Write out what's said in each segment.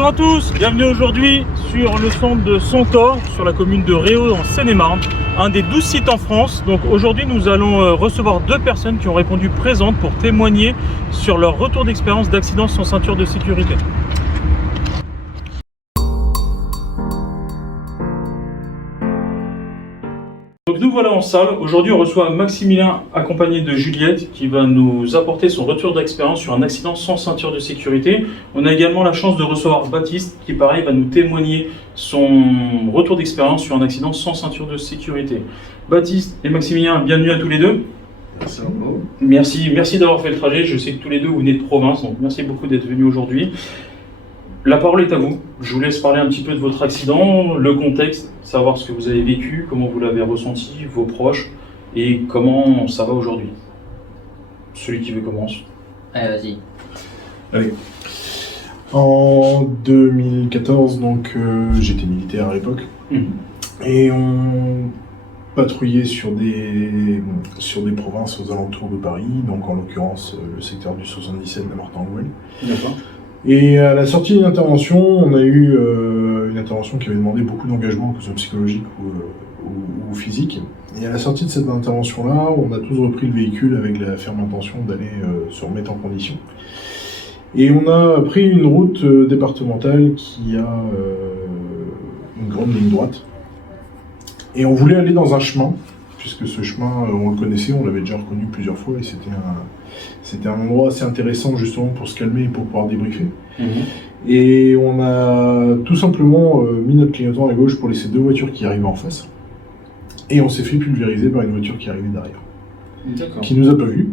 Bonjour à tous, bienvenue aujourd'hui sur le centre de Centaure, sur la commune de Réau en Seine-et-Marne, un des 12 sites en France. Donc aujourd'hui nous allons recevoir deux personnes qui ont répondu présentes pour témoigner sur leur retour d'expérience d'accident sans ceinture de sécurité. Donc nous voilà en salle. Aujourd'hui on reçoit Maximilien accompagné de Juliette qui va nous apporter son retour d'expérience sur un accident sans ceinture de sécurité. On a également la chance de recevoir Baptiste qui pareil va nous témoigner son retour d'expérience sur un accident sans ceinture de sécurité. Baptiste et Maximilien, bienvenue à tous les deux. Merci beaucoup. Merci d'avoir fait le trajet. Je sais que tous les deux vous venez de province, donc merci beaucoup d'être venus aujourd'hui. La parole est à vous. Je vous laisse parler un petit peu de votre accident, le contexte, savoir ce que vous avez vécu, comment vous l'avez ressenti, vos proches, et comment ça va aujourd'hui. Celui qui veut commence. Allez, vas-y. Allez. En 2014, donc j'étais militaire à l'époque, et on patrouillait sur des provinces aux alentours de Paris, donc en l'occurrence le secteur du 77 de Martin-Louel. D'accord. Et à la sortie d'une intervention, on a eu une intervention qui avait demandé beaucoup d'engagement, que ce soit psychologique ou physique. Et à la sortie de cette intervention-là, on a tous repris le véhicule avec la ferme intention d'aller se remettre en condition. Et on a pris une route départementale qui a une grande ligne droite. Et on voulait aller dans un chemin, puisque ce chemin, on le connaissait, on l'avait déjà reconnu plusieurs fois, et c'était un endroit assez intéressant justement pour se calmer et pour pouvoir débriefer. Et on a tout simplement mis notre clignotant à gauche pour laisser deux voitures qui arrivaient en face. Et on s'est fait pulvériser par une voiture qui arrivait derrière. Qui nous a pas vus,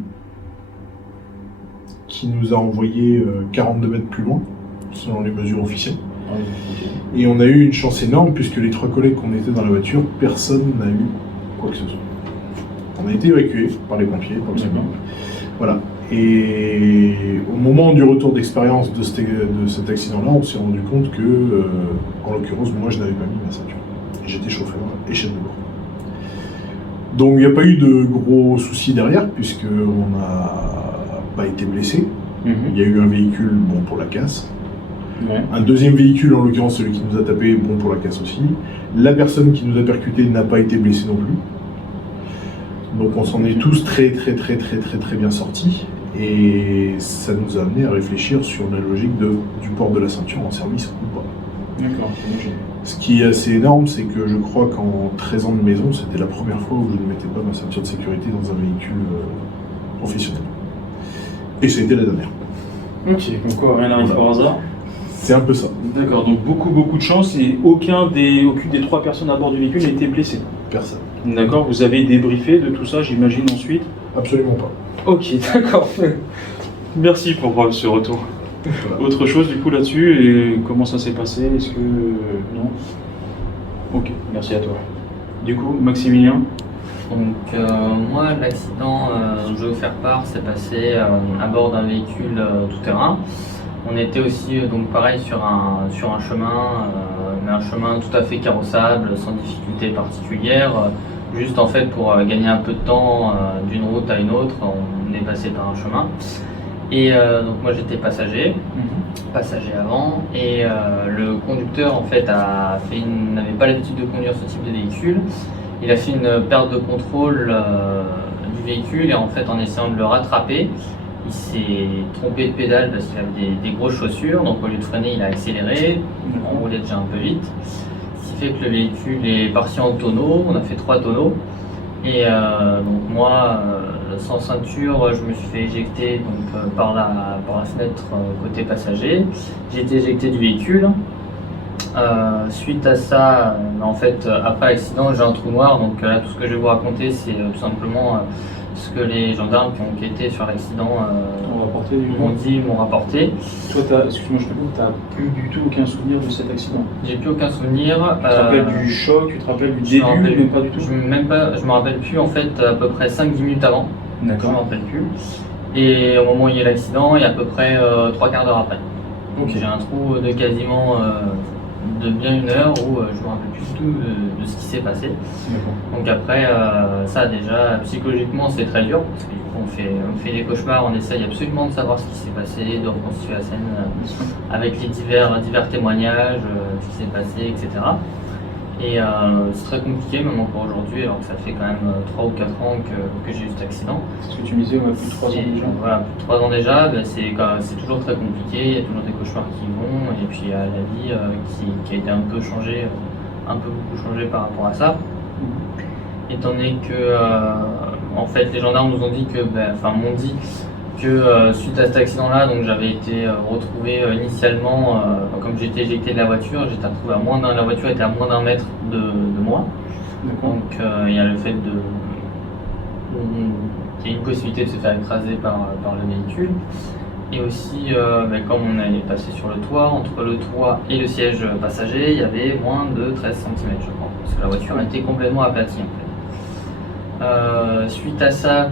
qui nous a envoyé 42 mètres plus loin, selon les mesures officielles. Et on a eu une chance énorme, puisque les trois collègues qu'on était dans la voiture, personne n'a eu quoi que ce soit. On a été évacués par les pompiers, par le secours. Voilà. Et au moment du retour d'expérience de cet accident-là, on s'est rendu compte que, en l'occurrence, moi je n'avais pas mis ma ceinture. Et j'étais chauffeur et chef de bord. Donc il n'y a pas eu de gros soucis derrière, puisqu'on n'a pas été blessé. Il y a eu un véhicule bon pour la casse. Un deuxième véhicule, en l'occurrence celui qui nous a tapé, bon pour la casse aussi. La personne qui nous a percuté n'a pas été blessée non plus. Donc on s'en est tous très bien sortis. Et ça nous a amené à réfléchir sur la logique du port de la ceinture en service ou pas. D'accord. Ce qui est assez énorme, c'est que je crois qu'en 13 ans de maison, c'était la première fois où je ne mettais pas ma ceinture de sécurité dans un véhicule professionnel. Et c'était la dernière. Ok, donc quoi, rien n'arrive par hasard. C'est un peu ça. D'accord, donc beaucoup de chance et aucune des trois personnes à bord du véhicule n'a été blessée. Personne. D'accord, vous avez débriefé de tout ça, j'imagine, ensuite? Absolument pas. Ok, d'accord. Merci pour ce retour. Voilà. Autre chose du coup là-dessus, et comment ça s'est passé? Est-ce que... non? Ok, merci à toi. Du coup, Maximilien? Donc moi, l'accident, je vais vous faire part, s'est passé à bord d'un véhicule tout-terrain. On était aussi donc pareil sur un chemin, mais un chemin tout à fait carrossable, sans difficulté particulière. Juste en fait pour gagner un peu de temps d'une route à une autre, on est passé par un chemin. Et donc moi j'étais passager avant, et le conducteur en fait n'avait pas l'habitude de conduire ce type de véhicule. Il a fait une perte de contrôle du véhicule, et en fait en essayant de le rattraper, il s'est trompé de pédale parce qu'il avait des grosses chaussures, donc au lieu de freiner il a accéléré, on roulait déjà un peu vite. Ce qui fait que le véhicule est parti en tonneau, on a fait 3 tonneaux. Et donc moi, sans ceinture, je me suis fait éjecter donc, par la fenêtre côté passager. J'ai été éjecté du véhicule. Suite à ça, en fait, après l'accident, j'ai un trou noir. Donc là, tout ce que je vais vous raconter, c'est tout simplement ce que les gendarmes qui ont enquêté sur l'accident m'ont rapporté. Toi, excuse-moi, je te coupe, tu n'as plus du tout aucun souvenir de cet accident? J'ai plus aucun souvenir. Tu te rappelles du choc, tu te rappelles du début, même pas du tout? Je me rappelle plus en fait à peu près 5-10 minutes avant. D'accord. Je me rappelle plus. Et au moment où il y a l'accident, il y a à peu près 3 quarts d'heure après. Donc j'ai un trou de quasiment de bien 1 heure où je me rappelle plus du tout de ce qui s'est passé. Donc après, ça déjà, psychologiquement, c'est très dur, parce que du coup, on fait des cauchemars, on essaye absolument de savoir ce qui s'est passé, de reconstituer la scène avec les divers témoignages, ce qui s'est passé, etc. Et c'est très compliqué, même encore aujourd'hui, alors que ça fait quand même 3 ou 4 ans que j'ai eu cet accident. C'est ce que tu me disais, plus de 3 ans déjà. Voilà, plus de 3 ans déjà, c'est toujours très compliqué, il y a toujours des cauchemars qui vont, et puis il y a la vie qui a été un peu changée, beaucoup changée par rapport à ça. Étant donné que en fait, les gendarmes nous ont dit m'ont dit que suite à cet accident-là, donc j'avais été retrouvé initialement, comme j'étais éjecté de la voiture, j'étais retrouvé la voiture était à moins d'1 mètre de moi. Donc il y a le fait qu'il y a une possibilité de se faire écraser par le véhicule. Et aussi, comme on est passé sur le toit, entre le toit et le siège passager, il y avait moins de 13 cm, je crois, parce que la voiture était complètement aplatie en fait. Suite à ça,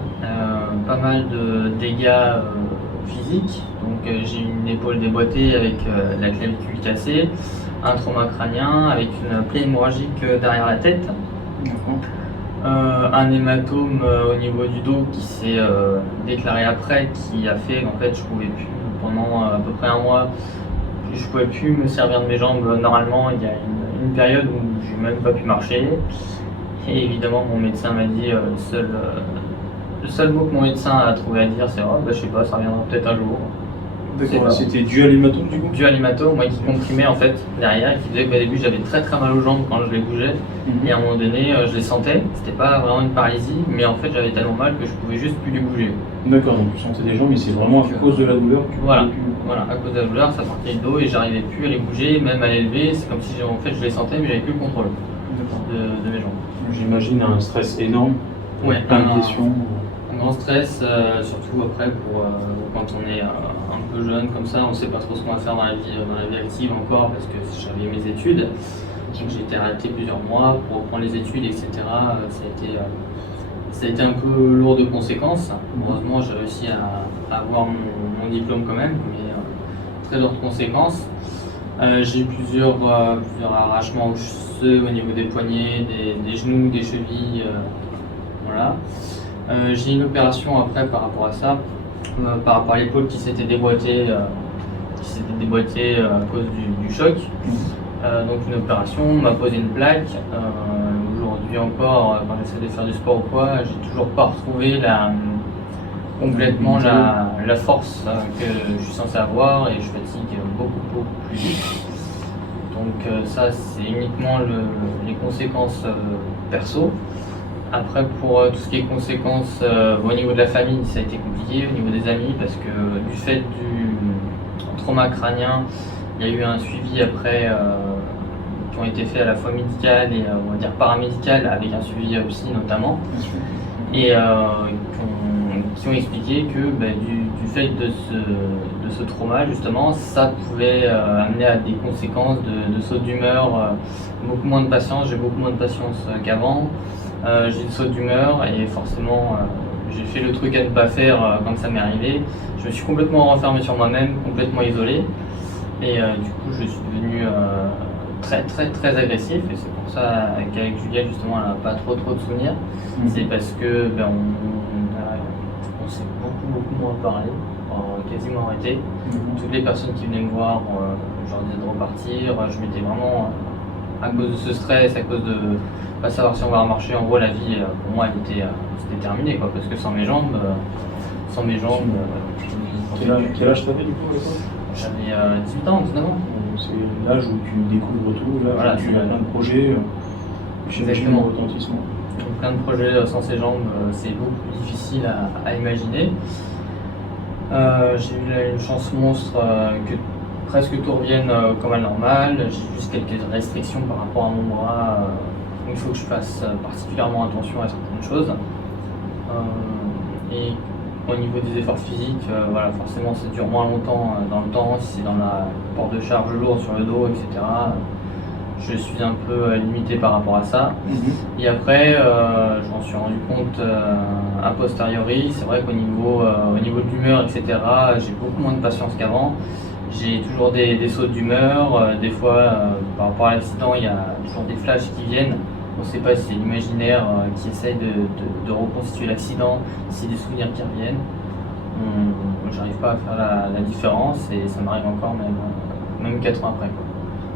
pas mal de dégâts physiques. Donc j'ai eu une épaule déboîtée avec la clavicule cassée, un trauma crânien avec une plaie hémorragique derrière la tête, un hématome au niveau du dos qui s'est déclaré après, qui a fait qu'en fait je pouvais plus pendant à peu près 1 mois, je pouvais plus me servir de mes jambes normalement. Il y a une période où j'ai même pas pu marcher. Et évidemment, mon médecin m'a dit, le seul mot que mon médecin a trouvé à dire, c'est je sais pas, ça reviendra peut-être un jour. D'accord, c'était dû à l'hématome du coup? Dû à l'hématome, moi qui comprimait en fait derrière, et qui faisait qu'au début j'avais très très mal aux jambes quand je les bougeais. Et à un moment donné, je les sentais, c'était pas vraiment une paralysie, mais en fait j'avais tellement mal que je pouvais juste plus les bouger. D'accord, donc tu sentais des jambes, mais c'est vraiment à cause de la douleur que tu voilà, pouvais plus... voilà, à cause de la douleur, ça partait du dos et j'arrivais plus à les bouger, même à les lever, c'est comme si en fait je les sentais, mais j'avais plus le contrôle de mes jambes. J'imagine un stress énorme, plein de questions. Un grand stress, surtout après quand on est un peu jeune comme ça, on ne sait pas trop ce qu'on va faire dans la vie active encore, parce que j'avais mes études, donc j'ai été arrêté plusieurs mois pour reprendre les études, etc. Ça a été un peu lourd de conséquences. Heureusement, j'ai réussi à avoir mon diplôme quand même, mais très lourd de conséquences. J'ai eu plusieurs arrachements osseux au niveau des poignets, des genoux, des chevilles. Voilà. J'ai eu une opération après par rapport à ça, par rapport à l'épaule qui s'était déboîtée, à cause du choc. Donc une opération, on m'a posé une plaque. Aujourd'hui encore, quand j'essaie de faire du sport ou quoi, j'ai toujours pas retrouvé complètement la force que je suis censé avoir, et je fatigue beaucoup plus vite. Donc ça, c'est uniquement les conséquences perso. Après, pour tout ce qui est conséquences au niveau de la famille, ça a été compliqué, au niveau des amis, parce que du fait du trauma crânien, il y a eu un suivi après qui ont été faits à la fois médical et on va dire paramédical, avec un suivi psy notamment, et qui ont expliqué que du fait de ce trauma, justement, ça pouvait amener à des conséquences de saut d'humeur, beaucoup moins de patience, j'ai beaucoup moins de patience qu'avant. J'ai une saute d'humeur et forcément j'ai fait le truc à ne pas faire quand ça m'est arrivé. Je me suis complètement renfermé sur moi-même, complètement isolé, et du coup je suis devenu très agressif, et c'est pour ça qu'avec Juliette justement elle n'a pas trop de souvenirs. C'est parce que on s'est beaucoup moins parlé, quasiment arrêté. Toutes les personnes qui venaient me voir, je leur disais de repartir. Je m'étais vraiment, à cause de ce stress, à cause de pas savoir si on va remarcher, en gros la vie pour moi c'était terminé quoi, parce que sans mes jambes. Quel âge t'avais du coup à l'époque? J'avais 18 ans, 19 ans. C'est l'âge où tu découvres tout, là voilà, tu as plein de projets, exactement, retentissement. Donc, plein de projets sans ces jambes, c'est beaucoup plus difficile à imaginer. J'ai eu une chance monstre que presque tout revienne comme à la normale. J'ai juste quelques restrictions par rapport à mon bras. Il faut que je fasse particulièrement attention à certaines choses. Et au niveau des efforts physiques, voilà, forcément ça dure moins longtemps dans le temps, si c'est dans la porte de charge lourde sur le dos, etc. Je suis un peu limité par rapport à ça. Et après, je m'en suis rendu compte a posteriori. C'est vrai qu'au niveau de l'humeur, etc., j'ai beaucoup moins de patience qu'avant. J'ai toujours des sautes d'humeur, des fois par rapport à l'accident il y a toujours des flashs qui viennent. On ne sait pas si c'est l'imaginaire qui essaye de reconstituer l'accident, si c'est des souvenirs qui reviennent. J'arrive pas à faire la différence et ça m'arrive encore même 4 ans après.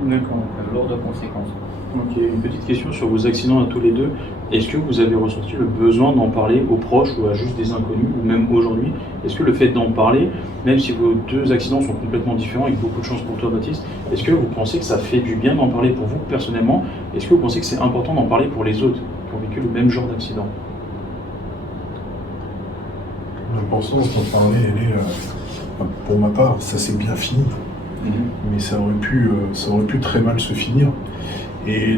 D'accord. Lourde conséquence. Ok, une petite question sur vos accidents à tous les deux. Est-ce que vous avez ressenti le besoin d'en parler aux proches ou à juste des inconnus, ou même aujourd'hui? Est-ce que le fait d'en parler, même si vos deux accidents sont complètement différents, avec beaucoup de chance pour toi Baptiste, est-ce que vous pensez que ça fait du bien d'en parler pour vous personnellement? Est-ce que vous pensez que c'est important d'en parler pour les autres qui ont vécu le même genre d'accident? L'importance d'en parler, elle est, pour ma part, ça s'est bien fini. Mais ça aurait pu très mal se finir. Et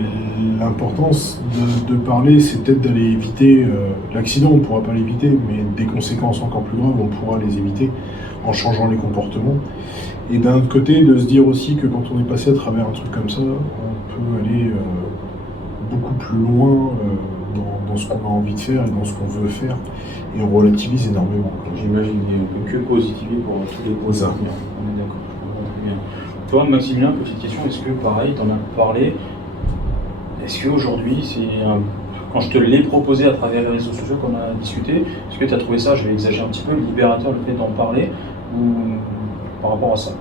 l'importance de parler, c'est peut-être d'aller éviter l'accident, on ne pourra pas l'éviter, mais des conséquences encore plus graves, on pourra les éviter en changeant les comportements. Et d'un autre côté, de se dire aussi que quand on est passé à travers un truc comme ça, on peut aller beaucoup plus loin dans ce qu'on a envie de faire et dans ce qu'on veut faire, et on relativise énormément. J'imagine qu'il n'y a que positiver pour tous les gros Ça. On est d'accord. Très bien. Toi, Maximilien, petite question, est-ce que pareil, tu en as parlé? Est-ce qu'aujourd'hui, quand je te l'ai proposé à travers les réseaux sociaux qu'on a discuté, est-ce que tu as trouvé ça, je vais exagérer un petit peu, libérateur le fait d'en parler, ou par rapport à ça?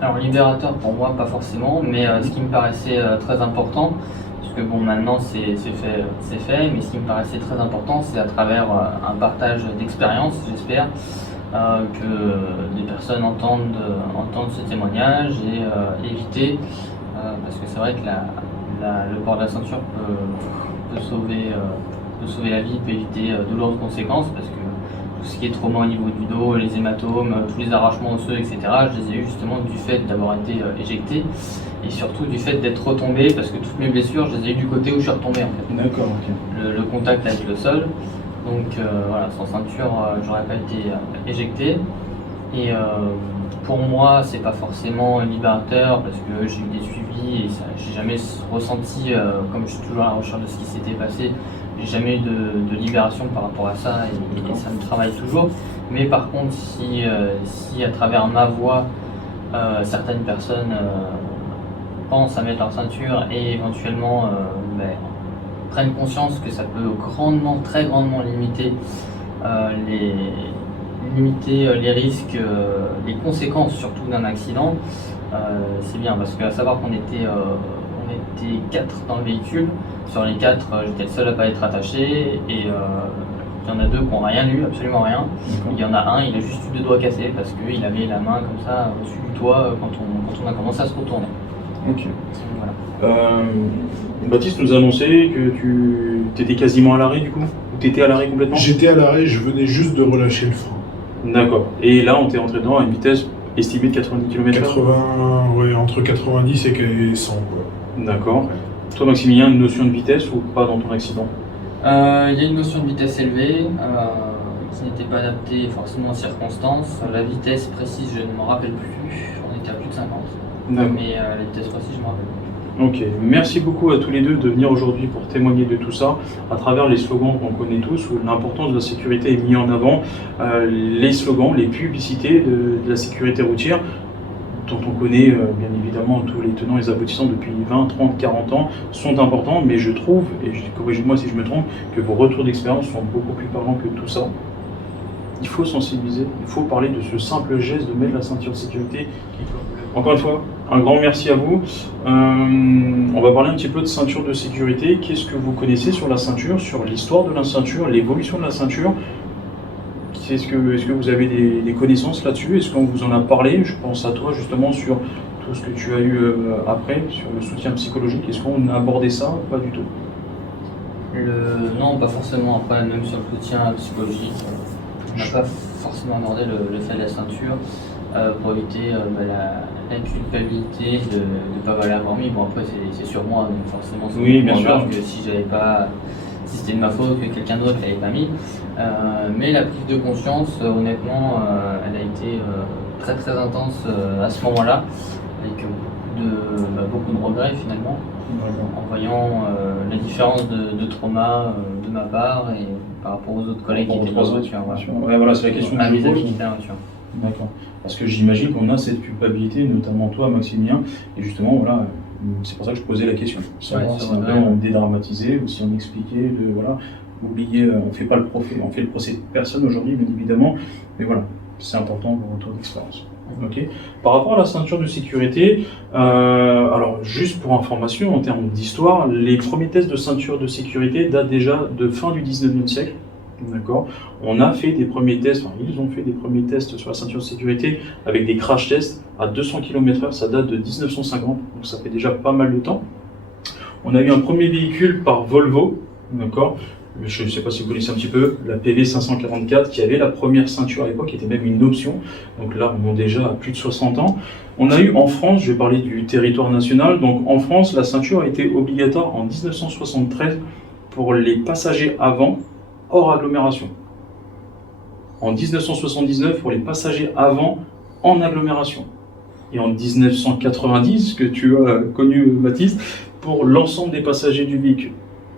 Alors libérateur pour moi pas forcément, mais ce qui me paraissait très important, parce que bon maintenant c'est fait, mais ce qui me paraissait très important c'est à travers un partage d'expérience, j'espère, que des personnes entendent ce témoignage et éviter, parce que c'est vrai que le port de la ceinture peut sauver la vie, peut éviter de lourdes conséquences, parce que tout ce qui est trauma au niveau du dos, les hématomes, tous les arrachements osseux, etc., je les ai eu justement du fait d'avoir été éjecté, et surtout du fait d'être retombé, parce que toutes mes blessures, je les ai eues du côté où je suis retombé en fait. D'accord, ok. Le contact avec le sol, donc voilà, sans ceinture, j'aurais pas été éjecté. Et pour moi, c'est pas forcément libérateur parce que j'ai eu des suivis et j'ai jamais ressenti, comme je suis toujours à la recherche de ce qui s'était passé, j'ai jamais eu de libération par rapport à ça et ça me travaille toujours. Mais par contre, si à travers ma voix, certaines personnes pensent à mettre leur ceinture et éventuellement prennent conscience que ça peut grandement, très grandement limiter les risques, les conséquences surtout d'un accident, c'est bien parce qu'à savoir qu'on était 4 dans le véhicule. Sur les 4, j'étais le seul à pas être attaché et il y en a 2 qui n'ont rien eu, absolument rien. Il y en a un, il a juste eu 2 doigts cassés parce qu'il avait la main comme ça au-dessus du toit quand on a commencé à se retourner. Ok. Voilà. Baptiste nous a annoncé que tu étais quasiment à l'arrêt du coup? Ou tu étais à l'arrêt complètement? J'étais à l'arrêt, je venais juste de relâcher le frein. D'accord. Et là, on t'est rentré dedans à une vitesse estimée de 90 km/h? 80, ouais, entre 90 et 100, quoi. D'accord. Toi, Maximilien, une notion de vitesse ou pas dans ton accident? Il y a une notion de vitesse élevée qui n'était pas adaptée forcément aux circonstances. La vitesse précise, je ne m'en rappelle plus. On était à plus de 50. D'accord. Mais la vitesse précise, je me rappelle plus. Ok, merci beaucoup à tous les deux de venir aujourd'hui pour témoigner de tout ça à travers les slogans qu'on connaît tous où l'importance de la sécurité est mise en avant, les slogans, les publicités de la sécurité routière dont on connaît bien évidemment tous les tenants et les aboutissants depuis 20, 30, 40 ans sont importants, mais je trouve, et corrigez-moi si je me trompe, que vos retours d'expérience sont beaucoup plus parlants que tout ça. Il faut sensibiliser, il faut parler de ce simple geste de mettre la ceinture de sécurité. Encore une fois, un grand merci à vous. On va parler un petit peu de ceinture de sécurité. Qu'est-ce que vous connaissez sur la ceinture, sur l'histoire de la ceinture, l'évolution de la ceinture? Est-ce que vous avez des connaissances là-dessus? Est-ce qu'on vous en a parlé? Je pense à toi justement sur tout ce que tu as eu après, sur le soutien psychologique. Est-ce qu'on a abordé ça ou pas du tout? Non, pas forcément. Après, même sur le soutien psychologique, on n'a pas forcément abordé le fait de la ceinture pour éviter la culpabilité de ne pas l'avoir mis. Bon, après, c'est sur moi, donc forcément, c'est oui, bien moins sûr. grave que si c'était de ma faute, que quelqu'un d'autre l'avait pas mis. Mais la prise de conscience, honnêtement, elle a été très très intense à ce moment-là, avec beaucoup de regrets finalement, en voyant la différence de trauma de ma part et par rapport aux autres collègues qui étaient dans la voiture. Ouais, voilà, c'est la question que À je mes pose. amis qui étaient dans la voiture. D'accord. Parce que j'imagine qu'on a cette culpabilité, notamment toi, Maximilien, et justement, voilà, c'est pour ça que je posais la question. Savoir si on dédramatisait ou si on expliquait, voilà, oublier, on fait pas le procès, on fait le procès de personne aujourd'hui, bien évidemment, mais voilà, c'est important pour retour d'expérience. Okay. Par rapport à la ceinture de sécurité, alors juste pour information, en termes d'histoire, les premiers tests de ceinture de sécurité datent déjà de fin du 19e siècle. D'accord. On a fait des premiers tests, enfin ils ont fait des premiers tests sur la ceinture de sécurité avec des crash tests à 200 km/h, ça date de 1950, donc ça fait déjà pas mal de temps. On a eu un premier véhicule par Volvo, d'accord. Je ne sais pas si vous connaissez un petit peu, la PV 544 qui avait la première ceinture à l'époque, qui était même une option. Donc là, on est déjà à plus de 60 ans. On a eu en France, je vais parler du territoire national, donc en France, la ceinture a été obligatoire en 1973 pour les passagers avant, hors agglomération. En 1979 pour les passagers avant, en agglomération. Et en 1990, que tu as connu Baptiste, pour l'ensemble des passagers du véhicule.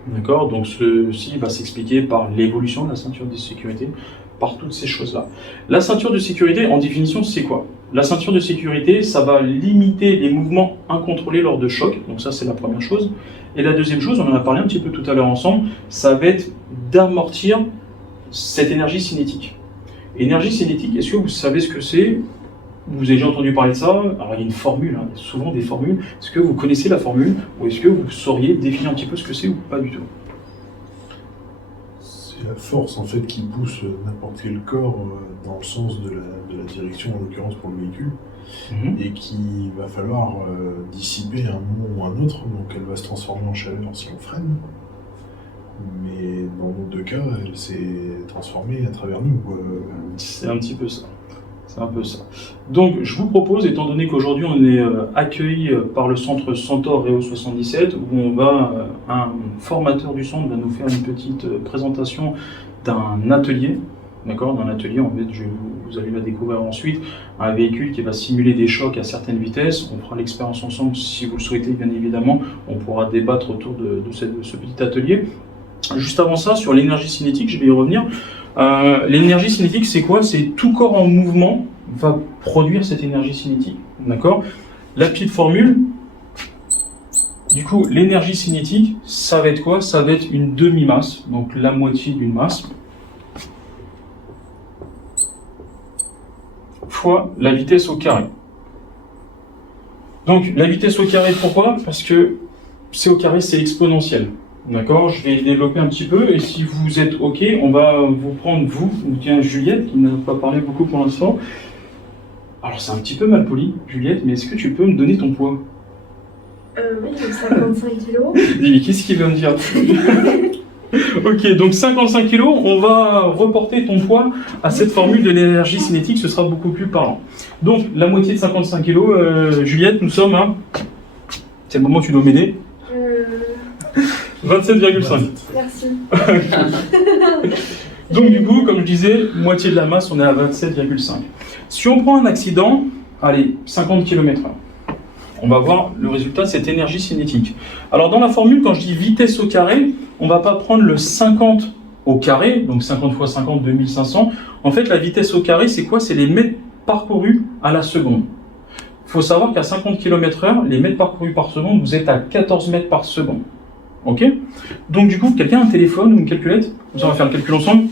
D'accord, donc ceci va s'expliquer par l'évolution de la ceinture de sécurité, par toutes ces choses-là. La ceinture de sécurité, en définition, c'est quoi? La ceinture de sécurité, ça va limiter les mouvements incontrôlés lors de chocs, donc ça c'est la première chose. Et la deuxième chose, on en a parlé un petit peu tout à l'heure ensemble, ça va être d'amortir cette énergie cinétique. Énergie cinétique, est-ce que vous savez ce que c'est? Vous avez déjà entendu parler de ça? Alors il y a une formule, hein, souvent des formules. Est-ce que vous connaissez la formule ou est-ce que vous sauriez définir un petit peu ce que c'est ou pas du tout? C'est la force en fait qui pousse n'importe quel corps dans le sens de la direction, en l'occurrence pour le véhicule, et qu'il va falloir dissiper à un moment ou à un autre, donc elle va se transformer en chaleur si on freine. Mais dans nos deux cas, elle s'est transformée à travers nous. C'est un petit peu ça. C'est un peu ça. Donc, je vous propose, étant donné qu'aujourd'hui on est accueilli par le centre Centaure Réo 77, où un formateur du centre va nous faire une petite présentation d'un atelier. D'accord, d'un atelier, en fait, vous allez la découvrir ensuite, un véhicule qui va simuler des chocs à certaines vitesses. On fera l'expérience ensemble si vous le souhaitez, bien évidemment. On pourra débattre autour de ce petit atelier. Juste avant ça, sur l'énergie cinétique, je vais y revenir. L'énergie cinétique, c'est quoi? C'est tout corps en mouvement va produire cette énergie cinétique. D'accord? La petite formule, du coup, l'énergie cinétique, ça va être quoi? Ça va être une demi-masse, donc la moitié d'une masse, fois la vitesse au carré. Donc, la vitesse au carré, pourquoi? Parce que c'est au carré, c'est exponentiel. D'accord, je vais développer un petit peu et si vous êtes OK, on va vous prendre, ou tiens Juliette qui n'a pas parlé beaucoup pour l'instant. Alors c'est un petit peu mal poli, Juliette, mais est-ce que tu peux me donner ton poids? Oui, 55 kilos. Mais qu'est-ce qu'il veut me dire? Ok, donc 55 kilos, on va reporter ton poids à cette formule de l'énergie cinétique, ce sera beaucoup plus parlant. Donc la moitié de 55 kilos, Juliette, nous sommes à... C'est le moment où tu dois m'aider. 27,5. Merci. Donc du coup, comme je disais, moitié de la masse, on est à 27,5. Si on prend un accident, allez, 50 km/h, on va voir le résultat de cette énergie cinétique. Alors dans la formule, quand je dis vitesse au carré, on ne va pas prendre le 50 au carré, donc 50 x 50, 2500. En fait, la vitesse au carré, c'est quoi? C'est les mètres parcourus à la seconde. Il faut savoir qu'à 50 km/h, les mètres parcourus par seconde, vous êtes à 14 mètres par seconde. Ok? Donc du coup, quelqu'un a un téléphone ou une calculette? On va faire le calcul ensemble.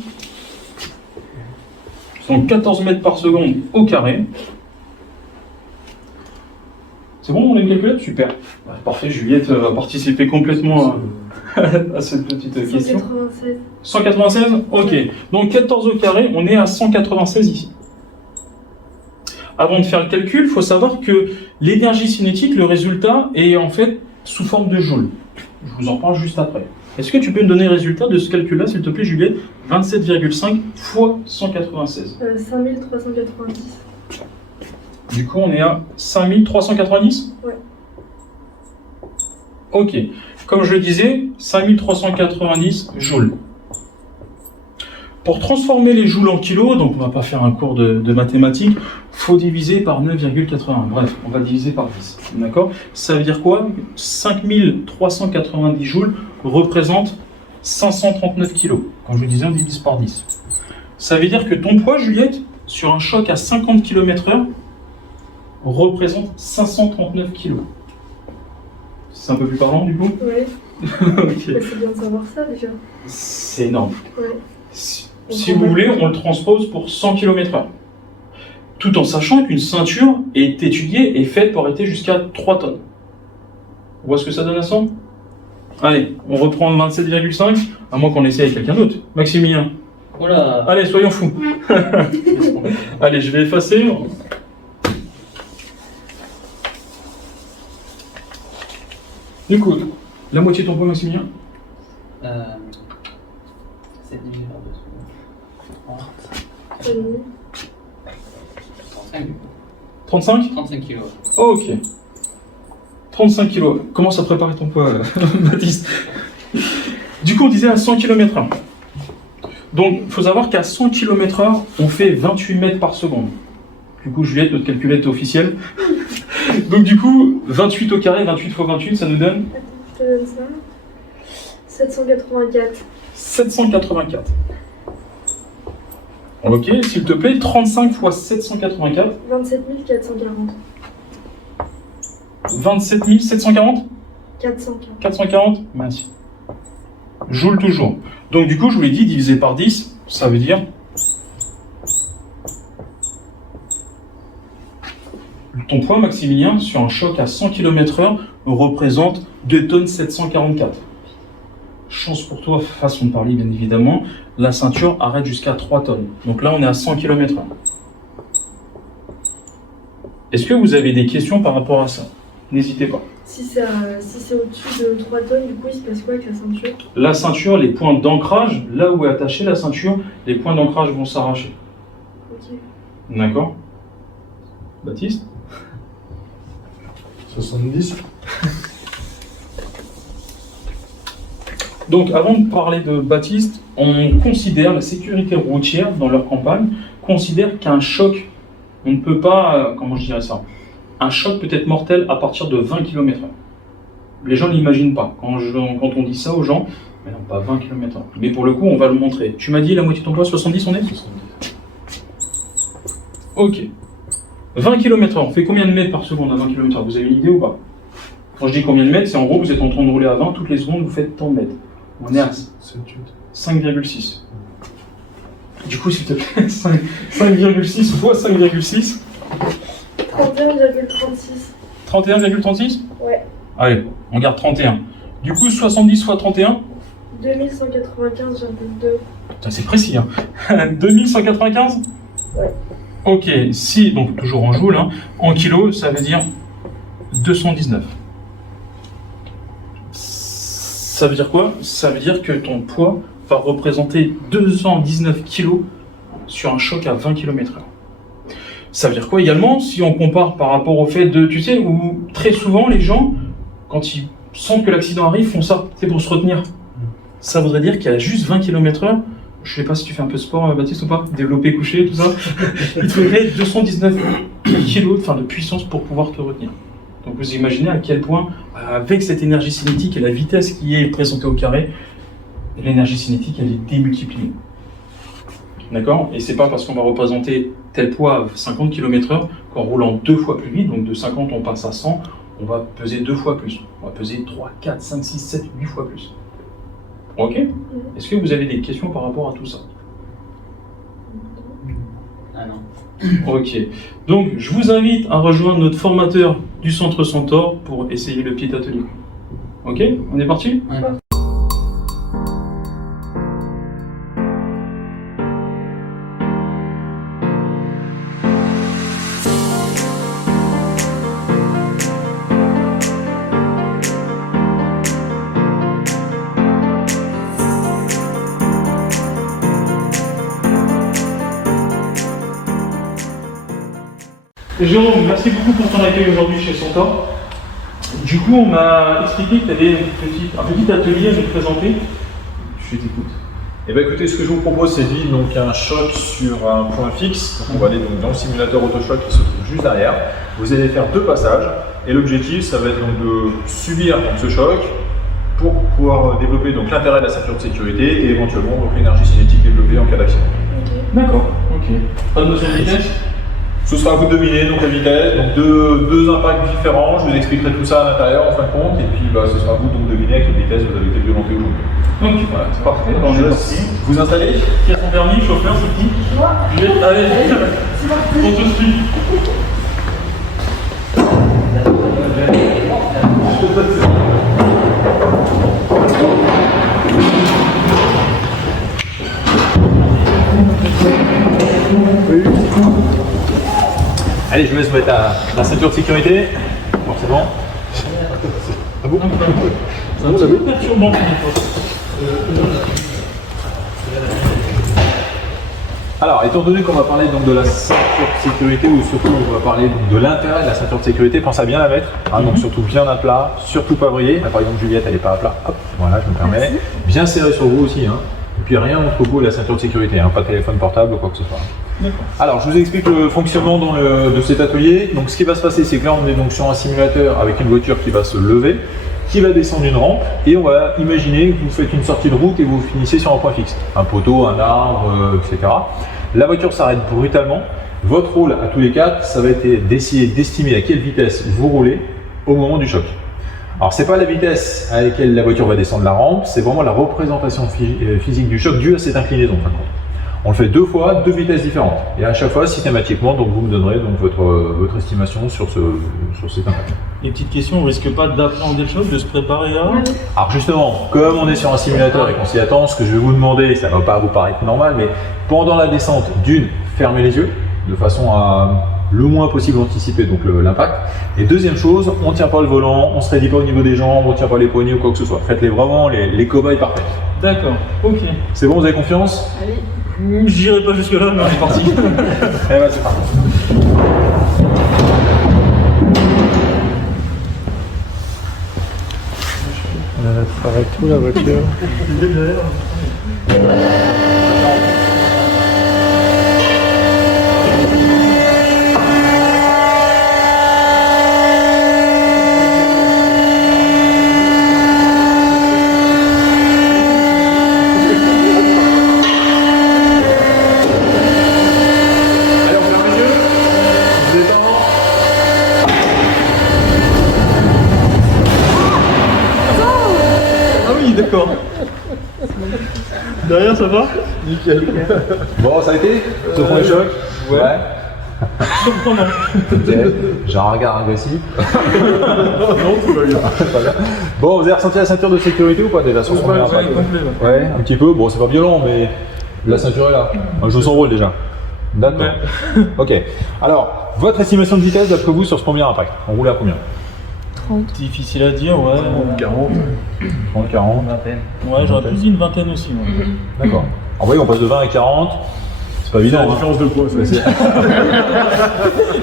Donc 14 mètres par seconde au carré. C'est bon, on a une calculette? Super. Parfait, Juliette va participer complètement à cette petite question. 196. 196? Ok. Donc 14 au carré, on est à 196 ici. Avant de faire le calcul, il faut savoir que l'énergie cinétique, le résultat est en fait sous forme de joule. Je vous en parle juste après. Est-ce que tu peux me donner le résultat de ce calcul-là, s'il te plaît, Juliette? 27,5 fois 196. 5390. Du coup, on est à 5390? Ouais. Ok. Comme je le disais, 5390 joules. Pour transformer les joules en kilos, donc on ne va pas faire un cours de mathématiques, il faut diviser par 9,81. Bref, on va diviser par 10. D'accord? Ça veut dire quoi? 5390 joules représentent 539 kilos. Quand je le disais, on divise par 10. Ça veut dire que ton poids, Juliette, sur un choc à 50 km/h représente 539 kg. C'est un peu plus parlant du coup? Ouais. Ok. Bah, c'est bien de savoir ça déjà. C'est énorme. Ouais. Si vous voulez, on le transpose pour 100 km/h. Tout en sachant qu'une ceinture est étudiée et faite pour arrêter jusqu'à 3 tonnes. On voit ce que ça donne à 100? Allez, on reprend 27,5, à moins qu'on essaie avec quelqu'un d'autre. Maximilien. Voilà. Allez, soyons fous. Allez, je vais effacer. Du coup, la moitié de ton poids, Maximilien? C'est divisé par 2. 35? 35 kilos. Ok. 35 kilos. Commence à préparer ton poids, Baptiste. Du coup, on disait à 100 km/h. Donc, il faut savoir qu'à 100 km/h, on fait 28 mètres par seconde. Du coup, Juliette, notre calculette officielle. Donc, du coup, 28 au carré, 28 fois 28, ça nous donne? Je te donne ça. 784. 784. Ok, s'il te plaît, 35 fois 784. 27 440. 27 740? 440. 440? Merci. Joule toujours. Donc du coup, je vous l'ai dit, divisé par 10, ça veut dire... Ton poids, Maximilien, sur un choc à 100 km/h, représente 2 tonnes 744. Chance pour toi, façon de parler, bien évidemment, la ceinture arrête jusqu'à 3 tonnes. Donc là, on est à 100 km/h. Est-ce que vous avez des questions par rapport à ça? N'hésitez pas. Si c'est au-dessus de 3 tonnes, du coup, il se passe quoi avec la ceinture? La ceinture, les points d'ancrage, là où est attachée la ceinture, les points d'ancrage vont s'arracher. Ok. D'accord? Baptiste? 70. Donc, avant de parler de Baptiste, on considère, la sécurité routière dans leur campagne, considère qu'un choc, on ne peut pas, comment je dirais ça, un choc peut être mortel à partir de 20 km/h. Les gens ne l'imaginent pas. Quand on dit ça aux gens, mais non, pas 20 km/h. Mais pour le coup, on va le montrer. Tu m'as dit la moitié de ton poids, 70 on est? 70. Ok. 20 km/h, on fait combien de mètres par seconde à 20 km/h? Vous avez une idée ou pas? Quand je dis combien de mètres, c'est en gros, vous êtes en train de rouler à 20, toutes les secondes, vous faites tant de mètres. On est à 5,6. Du coup, s'il te plaît, 5,6 fois 5,6. 31,36. 31,36? Ouais. Allez, on garde 31. Du coup, 70 fois 31? 2195,2. Putain, c'est précis, hein. 2195? Ouais. Ok, si, donc toujours en joule, hein, en kilos, ça veut dire 219. Ça veut dire quoi? Ça veut dire que ton poids va représenter 219 kilos sur un choc à 20 km/h. Ça veut dire quoi également, si on compare par rapport au fait de, tu sais, où très souvent les gens, quand ils sentent que l'accident arrive, font ça, c'est pour se retenir. Ça voudrait dire qu'il y a juste 20 km/h, je sais pas si tu fais un peu de sport, Baptiste, ou pas, développé, couché, tout ça, il te faudrait 219 kilos de puissance pour pouvoir te retenir. Donc vous imaginez à quel point, avec cette énergie cinétique et la vitesse qui est présentée au carré, l'énergie cinétique, elle est démultipliée. D'accord? Et c'est pas parce qu'on va représenter tel poids à 50 km/h qu'en roulant 2 fois plus vite, donc de 50 on passe à 100, on va peser 2 fois plus. On va peser 3, 4, 5, 6, 7, 8 fois plus. Ok? Est-ce que vous avez des questions par rapport à tout ça? Ah non. Ok. Donc, je vous invite à rejoindre notre formateur du Centre Centaure pour essayer le petit atelier. Ok? On est parti? Ouais. Jérôme, merci beaucoup pour ton accueil aujourd'hui chez Centaure. Du coup, on m'a expliqué que tu avais un petit atelier à nous présenter. Je t'écoute. Eh bien écoutez, ce que je vous propose, c'est de vivre donc un choc sur un point fixe. Donc, on va aller donc dans le simulateur AutoShock qui se trouve juste derrière. Vous allez faire 2 passages et l'objectif, ça va être donc de subir donc, ce choc, pour pouvoir développer donc l'intérêt de la ceinture de sécurité et éventuellement donc l'énergie cinétique développée en cas d'accident. D'accord, ok. Pas de notion de vitesse? Ce sera à vous de deviner donc la vitesse, donc deux impacts différents, je vous expliquerai tout ça à l'intérieur en fin de compte, et puis ce sera à vous donc de deviner à quelle vitesse vous avez été violenté aujourd'hui. Ok, voilà, c'est parfait. On Je est laisse parti. vous installer. Qui a son permis, chauffeur, c'est qui? Moi. Allez, on te suit. Allez, je vous laisse mettre la ceinture de sécurité, forcément. Ah bon? C'est un petit peu perturbant. Alors, étant donné qu'on va parler donc de la ceinture de sécurité, ou surtout on va parler donc de l'intérêt de la ceinture de sécurité, pensez à bien la mettre, hein, donc surtout bien à plat, surtout pas vriller. Par exemple, Juliette, elle n'est pas à plat, hop, voilà, je me permets. Bien serré sur vous aussi, hein. Et puis rien entre vous et la ceinture de sécurité, hein, pas de téléphone portable ou quoi que ce soit. Alors, je vous explique le fonctionnement de cet atelier. Donc, ce qui va se passer, c'est que là, on est donc sur un simulateur avec une voiture qui va se lever, qui va descendre une rampe, et on va imaginer que vous faites une sortie de route et vous finissez sur un point fixe, un poteau, un arbre, etc. La voiture s'arrête brutalement. Votre rôle, à tous les quatre, ça va être d'essayer d'estimer à quelle vitesse vous roulez au moment du choc. Alors, c'est pas la vitesse à laquelle la voiture va descendre la rampe, c'est vraiment la représentation physique du choc due à cette inclinaison. On le fait deux fois, deux vitesses différentes. Et à chaque fois, systématiquement, donc vous me donnerez donc votre estimation sur cet impact. Et petite question, on risque pas d'appréhender le choc, de se préparer à... Alors justement, comme on est sur un simulateur et qu'on s'y attend, ce que je vais vous demander, ça ne va pas vous paraître normal, mais pendant la descente, fermez les yeux, de façon à le moins possible anticiper donc l'impact. Et deuxième chose, on ne tient pas le volant, on ne se raidit pas au niveau des jambes, on ne tient pas les poignets ou quoi que ce soit. Faites-les vraiment les cobayes parfaits. D'accord, ok. C'est bon, vous avez confiance? Allez. J'irai pas jusque là, mais on est parti. Eh ben, c'est parti. Ça arrête tout la voiture. Ah oui, d'accord. Derrière, ça va? Nickel. Bon, ça a été? Ce premier choc? Ouais. Surprenant. Ok. J'ai un regard agressif. Non, tout va bien. Bon, vous avez ressenti la ceinture de sécurité ou pas déjà sur ce premier impact? Ouais, un petit peu. Bon, c'est pas violent, mais la ceinture est là. Je joue son rôle déjà. D'accord. Ouais. Ok. Alors, votre estimation de vitesse d'après vous sur ce premier impact? On roule à combien? Difficile à dire, ouais. 40. 30, 40. Vingtaine. Ouais, j'aurais plus dit une vingtaine aussi. Ouais. D'accord. En vrai, on passe de 20 à 40. C'est pas évident. La Hein. différence de poids, ça.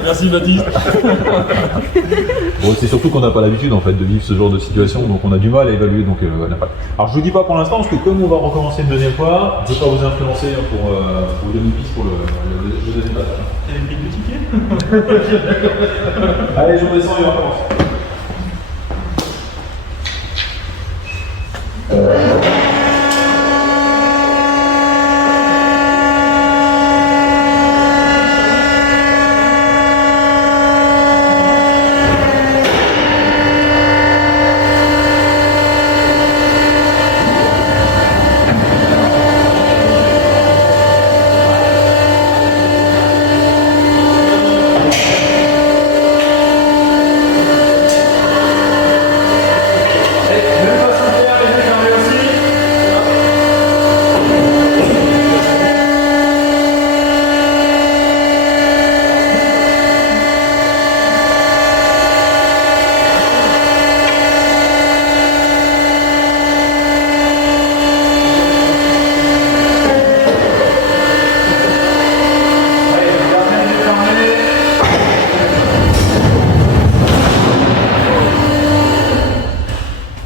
Merci Baptiste. Bon, c'est surtout qu'on n'a pas l'habitude en fait de vivre ce genre de situation, donc on a du mal à évaluer donc l'impact. Alors je vous dis pas pour l'instant parce que comme on va recommencer une deuxième fois, je ne vais pas vous influencer pour vous donner une piste pour le deuxième passage. T'as une prise de ticket? Allez, je redescends et on recommence.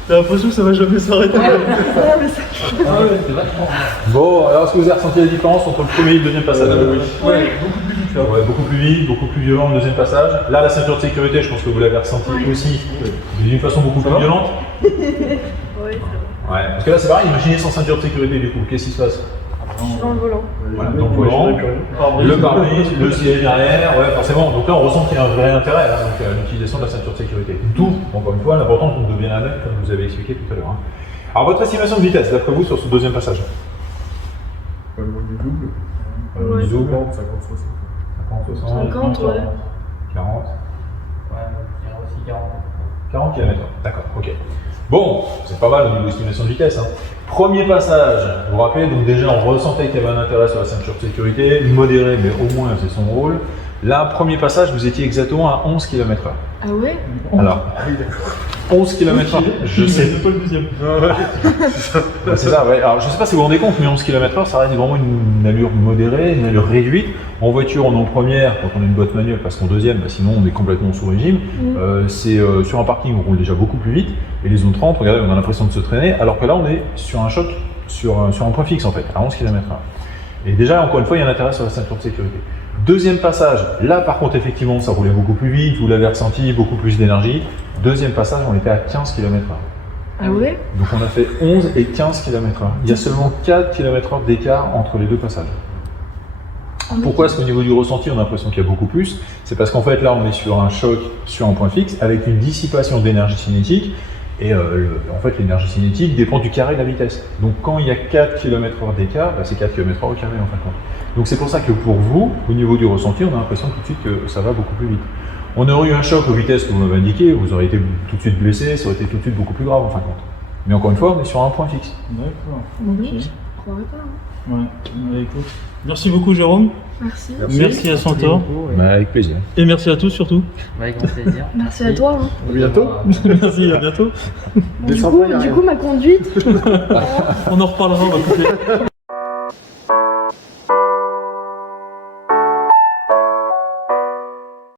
T'as l'impression que ça va jamais s'arrêter. Bon, alors est-ce que vous avez ressenti la différence entre le premier et le deuxième passage? Ouais, beaucoup plus vite là. Ouais, beaucoup plus vite, beaucoup plus violent le deuxième passage. Là, la ceinture de sécurité, je pense que vous l'avez ressenti aussi d'une façon beaucoup plus violente. Ouais, ça Ouais, parce que là c'est pareil, imaginez sans ceinture de sécurité du coup, qu'est-ce qui se passe? va. Je suis dans le volant. Voilà, donc volant, le pare-brise, le siège derrière, ouais forcément, donc là on ressent qu'il y a un vrai intérêt donc, à l'utilisation de la ceinture de sécurité. D'où, encore une fois, l'important qu'on devienne la mettre comme je vous avez expliqué tout à l'heure. Alors votre estimation de vitesse, d'après vous, sur ce deuxième passage? Pas loin du double. Ouais. Du double, 50, 60. 50, 50, ouais. 40, Ouais, je dirais aussi 40. 40 km/h, d'accord, ok. Bon, c'est pas mal au niveau estimation de vitesse. Premier passage, vous vous rappelez, donc déjà on ressentait qu'il y avait un intérêt sur la ceinture de sécurité, modéré, mais au moins c'est son rôle. Là, premier passage, vous étiez exactement à 11 km/h. Ah ouais? Alors, 11 km/h, je sais. C'est pas le deuxième. Ouais, c'est ça, ouais. Alors, je sais pas si vous vous rendez compte, mais 11 km/h, ça reste vraiment une allure modérée, une allure réduite. En voiture, on est en première, quand on a une boîte manuelle, parce qu'en deuxième, sinon on est complètement sous régime. Sur un parking, on roule déjà beaucoup plus vite. Et les zones 30, regardez, on a l'impression de se traîner, alors que là, on est sur un choc, sur un point fixe en fait, à 11 km/h. Et déjà, encore une fois, il y a un intérêt sur la ceinture de sécurité. Deuxième passage, là par contre, effectivement, ça roulait beaucoup plus vite, vous l'avez ressenti, beaucoup plus d'énergie. Deuxième passage, on était à 15 km/h. Ah ouais? Donc on a fait 11 et 15 km/h. Il y a seulement 4 km/h d'écart entre les deux passages. Pourquoi est-ce qu'au niveau du ressenti, on a l'impression qu'il y a beaucoup plus? C'est parce qu'en fait, là, on est sur un choc, sur un point fixe, avec une dissipation d'énergie cinétique. Et en fait, l'énergie cinétique dépend du carré de la vitesse. Donc quand il y a 4 km/h d'écart, c'est 4 km/h au carré en fin de compte. Donc c'est pour ça que pour vous, au niveau du ressenti, on a l'impression tout de suite que ça va beaucoup plus vite. On aurait eu un choc aux vitesses que vous m'avez indiqué, vous auriez été tout de suite blessé, ça aurait été tout de suite beaucoup plus grave en fin de compte. Mais encore une fois, on est sur un point fixe. D'accord. Oui, Ok. je croirais pas. Hein. Ouais. Écoute. Merci beaucoup, Jérôme. Merci. Merci à Centaure. Avec plaisir. Et merci à tous surtout. Avec grand plaisir. Merci à toi. Hein. À bientôt. Merci, à bientôt. Bon, du coup, ma conduite. On en reparlera, on va couper.